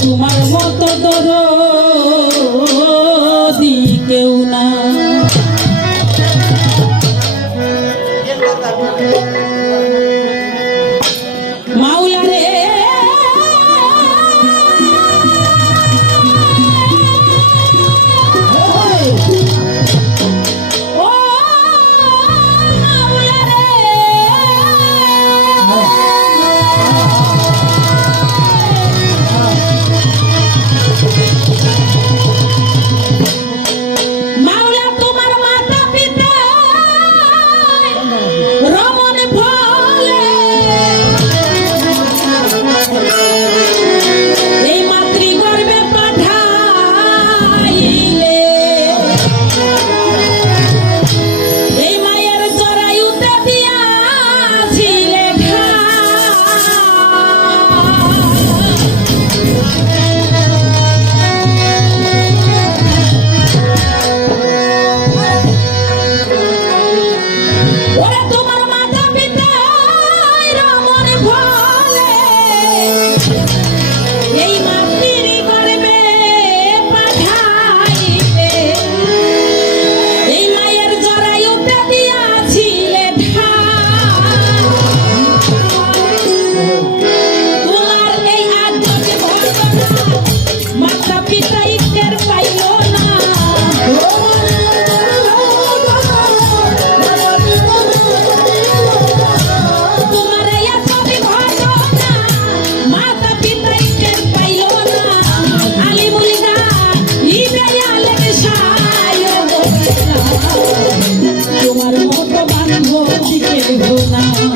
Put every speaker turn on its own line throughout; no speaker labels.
তোমার মতো দরদি কেউ না। বেদনা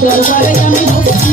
দরবারে আমি বসছি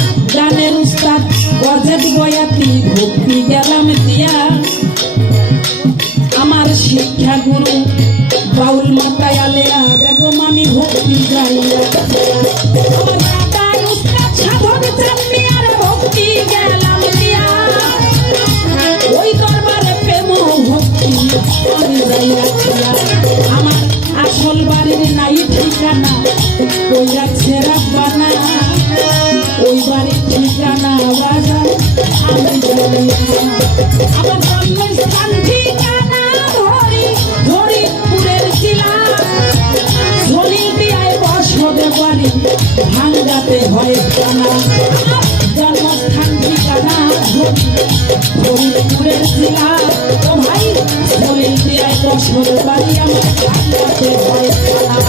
ভাঙ্গাতে ভয়ে জানা জন্মস্থান ঠিকানা হরিপুরের শিলা। ও ভাই শরীর বাড়ি আমার ভাঙ্গাতে ভয়ে জানা